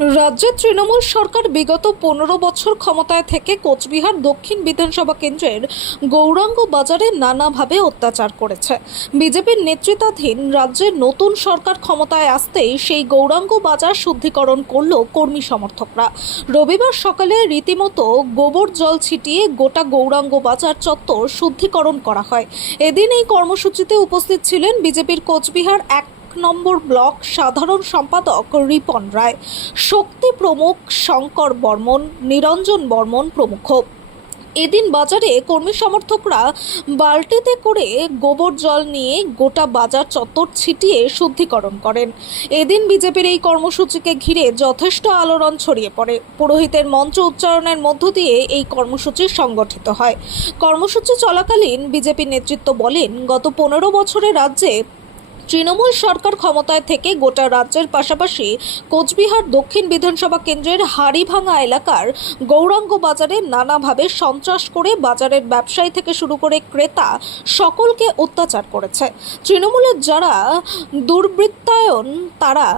রাজ্যে তৃণমূল সরকার বিগত 15 বছর ক্ষমতায় থেকে কোচবিহার দক্ষিণ বিধানসভা কেন্দ্রের গৌরাঙ্গ বাজারে নানাভাবে অত্যাচার করেছে। বিজেপির নেতৃত্বাধীন রাজ্যের নতুন সরকার ক্ষমতায় আসতেই সেই গৌরাঙ্গ বাজার শুদ্ধিকরণ করল কর্মী সমর্থকরা। রবিবার সকালে রীতিমতো গোবর জল ছিটিয়ে গোটা গৌরাঙ্গ বাজার চত্বর শুদ্ধিকরণ করা হয়। এদিন এই কর্মসূচিতে উপস্থিত ছিলেন বিজেপির কোচবিহার 1 নম্বর ব্লক সাধারণ সম্পাদক রিপন রায়, শক্তি প্রমুখ শঙ্কর বর্মন, নিরঞ্জন বর্মন প্রমুখ। এদিন বাজারে কর্মী সমর্থকরা বালতিতে করে গোবর জল নিয়ে গোটা বাজার চত্বর ছিটিয়ে শুদ্ধিকরণ করেন। এদিন বিজেপির এই কর্মসূচিকে ঘিরে যথেষ্ট আলোড়ন ছড়িয়ে পড়ে। পুরোহিতের মন্ত্র উচ্চারণের মধ্য দিয়ে এই কর্মসূচি সংগঠিত হয়। কর্মসূচি চলাকালীন বিজেপি নেতৃত্ব বলেন, গত 15 বছরে রাজ্যে তৃণমূল সরকার ক্ষমতায় থেকে গোটা রাজ্যের পাশাপাশি কোচবিহার দক্ষিণ বিধানসভা কেন্দ্রের হাড়িভাঙা এলাকার গৌরাঙ্গ বাজারে নানাভাবে সন্ত্রাস করে বাজারের ব্যবসায়ী থেকে শুরু করে ক্রেতা সকলকে অত্যাচার করেছে। তৃণমূলের যারা দুর্বৃত্তায়ন তারা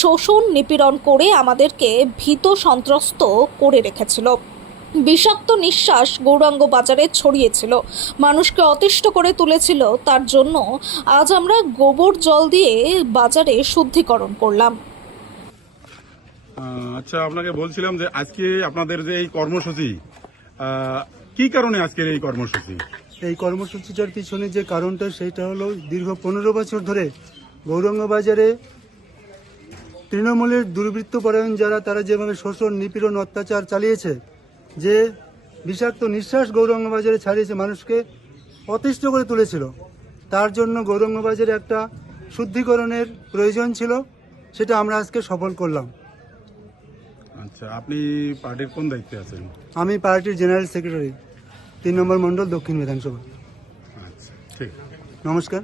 শোষণ নিপীড়ন করে আমাদেরকে ভীত সন্ত্রস্ত করে রেখেছিল। বিষাক্ত নিঃশ্বাস গৌরাঙ্গ বাজারে ছড়িয়েছিল, মানুষকে অতিষ্ঠ করে তুলেছিল। তার জন্য আজ আমরা গোবর জল দিয়ে বাজারে শুদ্ধিকরণ করলাম। আচ্ছা, আপনাকে বলছিলাম যে আজকে আপনাদের যে এই কর্মসূচি, কি কারণে আজকের এই কর্মসূচি? এই কর্মসূচিটার পিছনে যে কারণটা সেটা হলো দীর্ঘ 15 বছর ধরে গৌরাঙ্গ বাজারে তৃণমূলের দুর্বৃত্তপরায়ণ যারা তারা যেভাবে শোষণ নিপীড়ন অত্যাচার চালিয়েছে, যে বিষাক্ত নিঃশ্বাস গৌরাঙ্গ বাজারে ছাড়িয়েছে, মানুষকে অতিষ্ঠ করে তুলেছিল। তার জন্য গৌরাঙ্গ বাজারে একটা শুদ্ধিকরণের প্রয়োজন ছিল, সেটা আমরা আজকে সফল করলাম। আচ্ছা, আপনি পার্টির কোন দায়িত্বে আছেন? আমি পার্টির জেনারেল সেক্রেটারি, 3 নম্বর মণ্ডল দক্ষিণ বিধানসভা। আচ্ছা, ঠিক। নমস্কার।